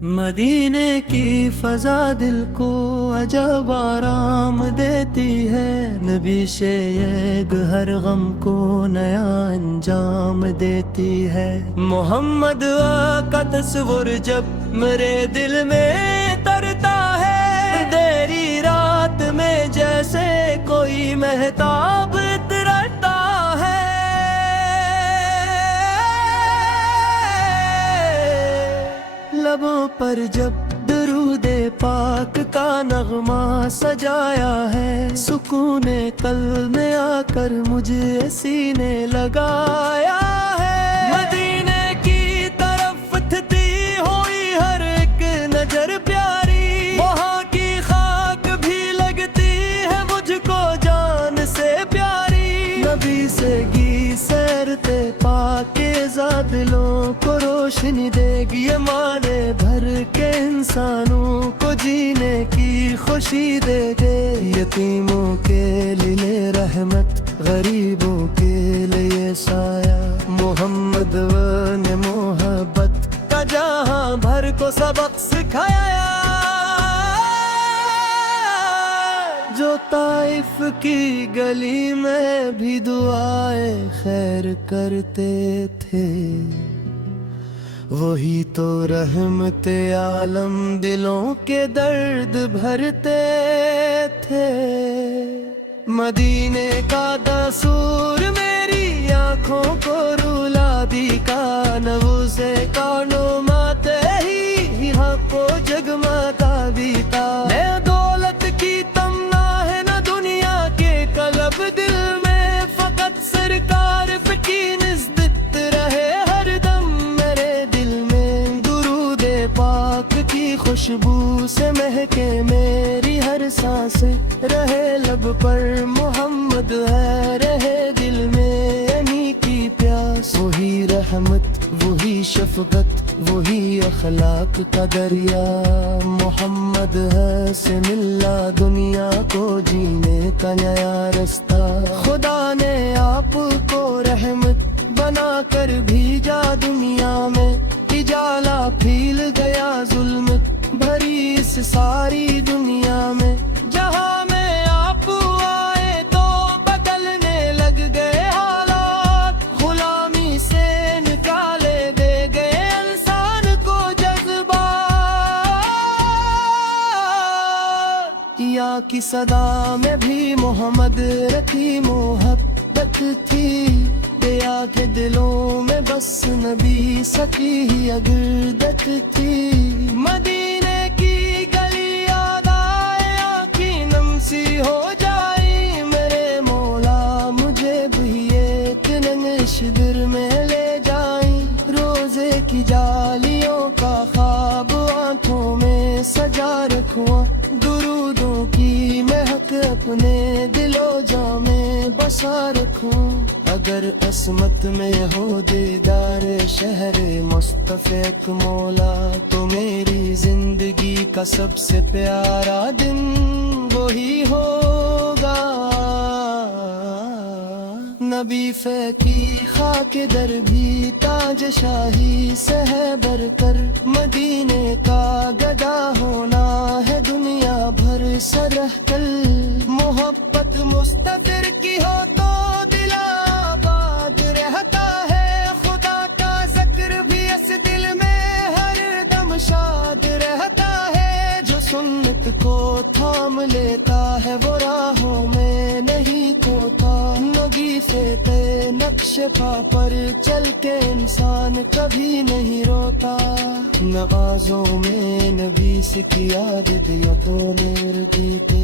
مدینے کی فضا دل کو عجب آرام دیتی ہے، نبی سے یہ ہر غم کو نیا انجام دیتی ہے۔ محمد کا تصور جب میرے دل میں ترتا ہے، دھیری رات میں جیسے کوئی مہتاب ترتا ہے۔ لبوں پر جب درود پاک کا نغمہ سجایا ہے، سکون قلب میں آ کر مجھے سینے لگایا ہے۔ مدینے کی طرف تھتی ہوئی ہر ایک نظر پیاری، وہاں کی خاک بھی لگتی ہے مجھ کو جان سے پیاری۔ نبی سے گی سیرتے پاک دلوں کو روشنی دے گی، یہ مانے بھر کے انسانوں کو جینے کی خوشی دے گے۔ یتیموں کے لیے رحمت، غریبوں کے لیے سایہ، محمد نے محبت کا جہاں بھر کو سبق سکھایا۔ جو طائف کی گلی میں بھی دعائے خیر کرتے تھے، وہی تو رحمت عالم دلوں کے درد بھرتے تھے۔ مدینے کا دستور میری آنکھوں کو رولا دکھا، نو سے کانوں ماتے ہی حق کو جگماتا بھی تھا۔ دولت کی تمنا ہے نہ دنیا کے قلب، دل میں فقط سرکار کی نسبت رہے ہر دم میرے دل میں۔ درود پاک کی خوشبو سے مہکے میری ہر سانس، رہے لب پر محمد ہے، رہے دل میں انہی کی پیاس۔ وہی رحمت، وہی شفقت، وہی اخلاق کا دریا، محمد ہے سے ملا دنیا کو جینے کا نیا رستہ۔ خدا نے آپ کو رحمت بنا کر بھیجا دنیا میں، اجالا پھیل گیا ظلم بھری اس ساری دنیا میں۔ جہاں میں آپ آئے تو بدلنے لگ گئے حالات، غلامی سے نکالے دے گئے انسان کو جذبات۔ یا کی صدا میں بھی محمد رکھی محبت تھی، دیا کے دلوں میں بس نبی سکی ہی عقیدت تھی۔ مدینے کی گلی یاد آئے، آنکھیں نم سی ہو جائی، میرے مولا مجھے بھی ایک ننگش در میں لے جائیں۔ روزے کی جالیوں کا خواب آنکھوں میں سجا رکھوں، درودوں کی مہک اپنے دل و جاں میں بسا رکھوں۔ اگر عصمت میں ہو دیدار شہر مصطفی مولا، تو میری زندگی کا سب سے پیارا دن وہی ہوگا۔ نبی فے کی خاک در بھی تاج شاہی سے ہے برتر، مدینے کا گدا ہونا ہے دنیا بھر سے رہ کر۔ محبت مستقر کی ہو تو دل آباد رہتا ہے، خدا کا ذکر بھی اس دل میں ہر دم شاد رہتا ہے۔ جو سنت کو تھام لیتا ہے وہ راہوں میں نہیں کھوتا، نگی سے تے نقش پا پر چل کے انسان کبھی نہیں روتا۔ نوازوں میں نبی سے کی یاد دیا تو نیر دیتے،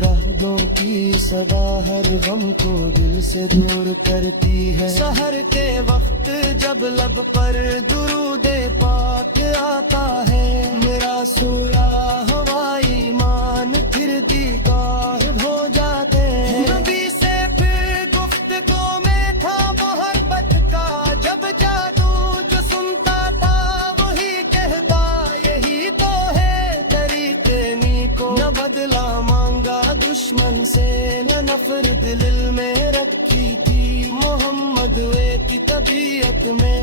راہدوں کی صدا ہر غم کو دل سے دور کرتی ہے۔ سحر کے وقت جب لب پر درود پاک آتا ہے، میرا سویا ہوا ایمان پھر دیدار ہو جاتے ہیں۔ نبی سے پھر گفتگو میں تھا محبت کا جب جادو، جو سنتا تھا وہی کہتا یہی تو ہے طریقے نیکو۔ نہ بدلا مانگا دشمن سے، نہ نفرت دل میں رکھی تھی، محمد کی طبیعت میں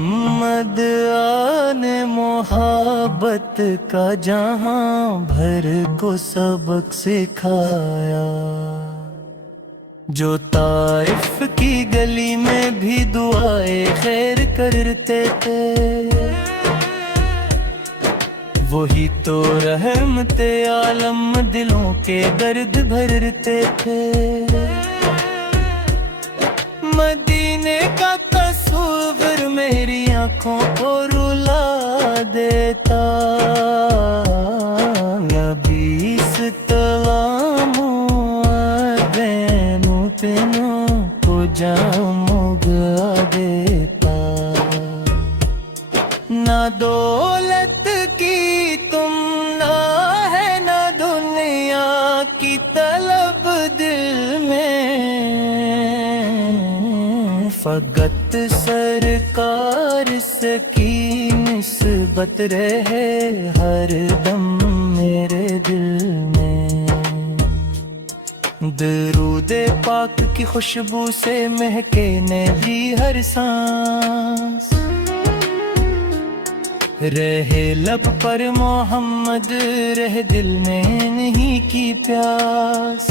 محمد آنے محبت کا جہاں بھر کو سبق سکھایا، جو طائف کی گلی میں بھی دعائے خیر کرتے تھے، وہی تو رحمت عالم دلوں کے درد بھرتے تھے۔ مدینے کا تصور میری آنکھوں کو رلا دیتا، بیس تلاموں دینوں پینوں کو جمگا دیتا۔ نہ دولت کی تم نہ ہے نہ دنیا کی طلب دل میں، فقط سرکار سے کی نسبت رہے ہر دم میرے دل میں۔ درود پاک کی خوشبو سے مہکے نہیں ہر سانس، رہے لب پر محمد رہ دل میں نہیں کی پیاس۔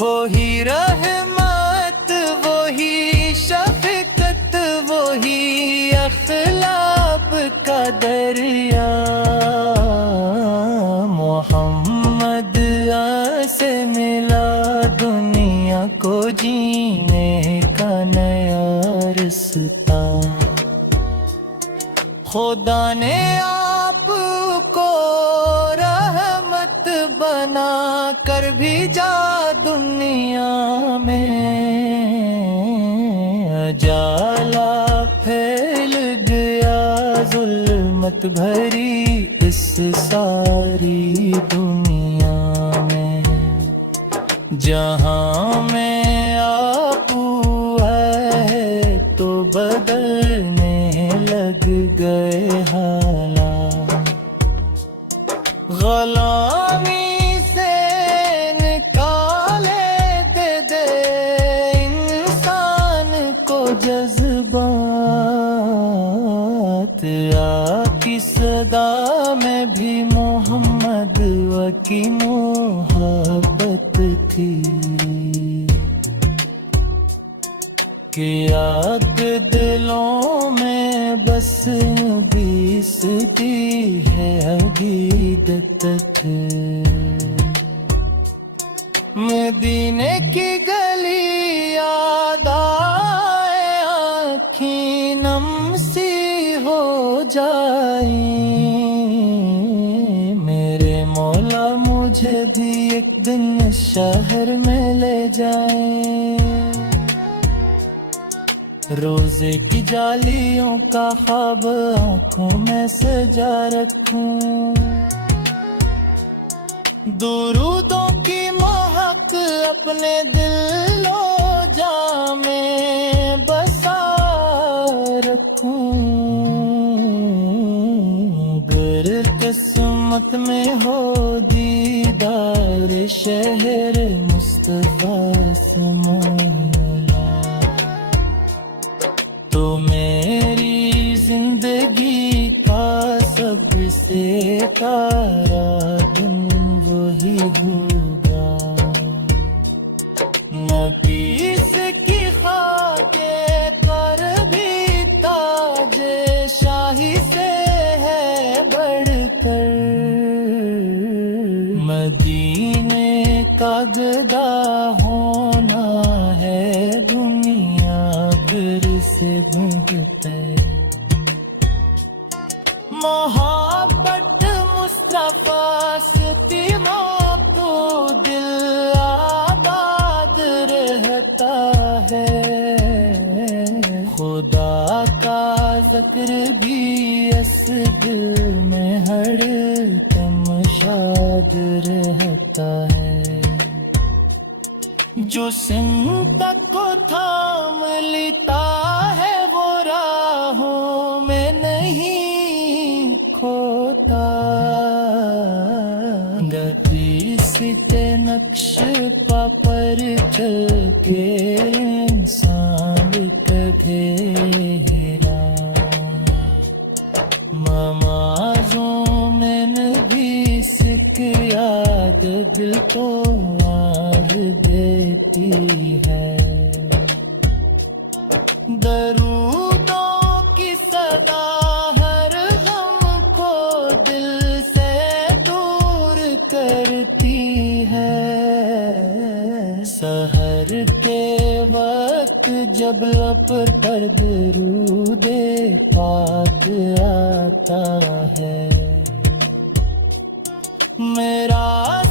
وہی رحمت وہی شفقت وہی اخلاق کا دریا، محمد سے ملا دنیا کو جینے کا نیا رستہ۔ خدا نے آپ کو رحمت بنا کر بھیجا دنیا میں، اجالا پھیل گیا ظلمت بھری اس ساری دنیا میں۔ جہاں میں آپ ہے تو بدلنے لگ گئے حالات، غلامی سے نکالے دے انسان کو جذبات، آپ کی صدا میں بھی محمد کی محبت تھی، کہ یاد دلوں میں بس بیستی ہے عقیدت۔ مدینے کی گلی یاد آئے آنکھیں نم سی ہو جائیں، میرے مولا مجھے بھی ایک دن شہر میں لے جائیں، روزے کی جالیوں کا خواب آنکھوں میں سجا رکھوں، درودوں کی مہک اپنے دل و جاں میں بسا رکھوں، گر قسمت میں ہو دیدار شہر مصطفیٰ سے مولا، تو میری زندگی کا سب سے پیارا دن وہی ہوگا۔ نبیس کی خاک پر بھی تاج شاہی سے ہے بڑھ کر، مدینے کا گدا ہونا ہے دنیا بھر سے بھگتے، محبت مصطفیٰ سے تو دل آباد رہتا ہے، خدا کا ذکر بھی اس دل میں ہر دم شاد رہتا ہے، جو سمت کو تھام لیتا ہے وہ راہوں میں نہیں کھوتا، گھسیٹے نقش پا پر چل کے انسان کدھے چہرہ، نمازوں میں نبی سکھ یاد دل کو مار دیتی ہے، درودوں کی صدا ہر غم کو دل سے دور کرتی ہے، سحر کے وقت جب لب پر درود پاک آتا ہے، میرا